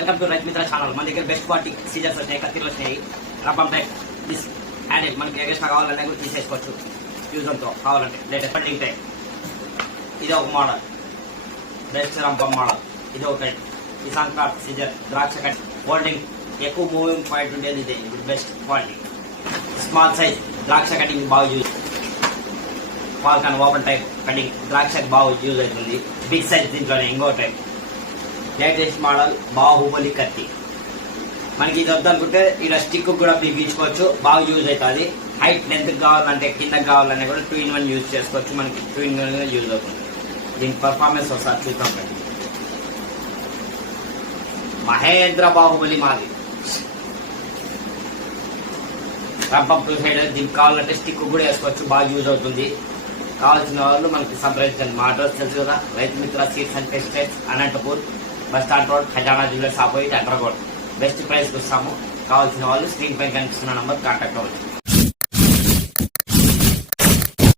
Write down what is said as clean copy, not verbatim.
Welcome to Rythu Mitra channel. మన దగ్గర best quality scissors వచ్చినాయి, కత్తిలు వచ్చినాయి, రబ్బం టైప్ దిస్ హ్యాండిల్ మనకి ఎగస్ట్రా కావాలంటే కూడా తీసేసుకోవచ్చు. యూజర్తో కావాలంటే లేటెస్ట్ కటింగ్ టైప్. ఇది ఒక మోడల్, బెస్ట్ రంపం మోడల్. ఇది ఒక కిసాన్ కార్ట్ సీజర్, ద్రాక్ష కట్ హోల్డింగ్ ఎక్కువ మూవింగ్ పాయింట్ ఉండేది ఇదే. ఇప్పుడు బెస్ట్ క్వాలిటీ స్మాల్ సైజ్ ద్రాక్ష కటింగ్ బాగా use. Falcon open type cutting ద్రాక్ష బాగా యూజ్ అవుతుంది. బిగ్ సైజ్ దీంట్లోనే ఇంకో టైప్ లేటెస్ట్ మోడల్ బాహుబలి కత్తి. మనకి ఇది వద్దనుకుంటే ఇలా స్టిక్ కూడా బిగించుకోవచ్చు, బాగా యూజ్ అవుతుంది. హైట్ లెంత్ కావాలంటే కిందకి కావాలన్నా కూడా 2-in-1 యూజ్ చేసుకోవచ్చు. మనకి 2-in-1 యూజ్ అవుతుంది. దీని పర్ఫార్మెన్స్ ఒకసారి చూద్దాం. మహేంద్ర బాహుబలి మాది రంపం 2 సైడ్. దీనికి కావాలంటే స్టిక్ కూడా వేసుకోవచ్చు, బాగా యూజ్ అవుతుంది. కావాల్సిన వాళ్ళు మనకి సంప్రదించండి. మా అడ్రస్ తెలుసు కదా, Rythu Mitra seeds and pesticides, Anantapur bus stand road, ఖజానా జ్యువెలర్స్ ఆపోజిట్, అడ్రగోడ్. బెస్ట్ ప్రైస్కి ఇస్తాము. కావాల్సిన వాళ్ళు స్క్రీన్ పై కనిపిస్తున్న నంబర్ కాంటాక్ట్ అవ్వచ్చు.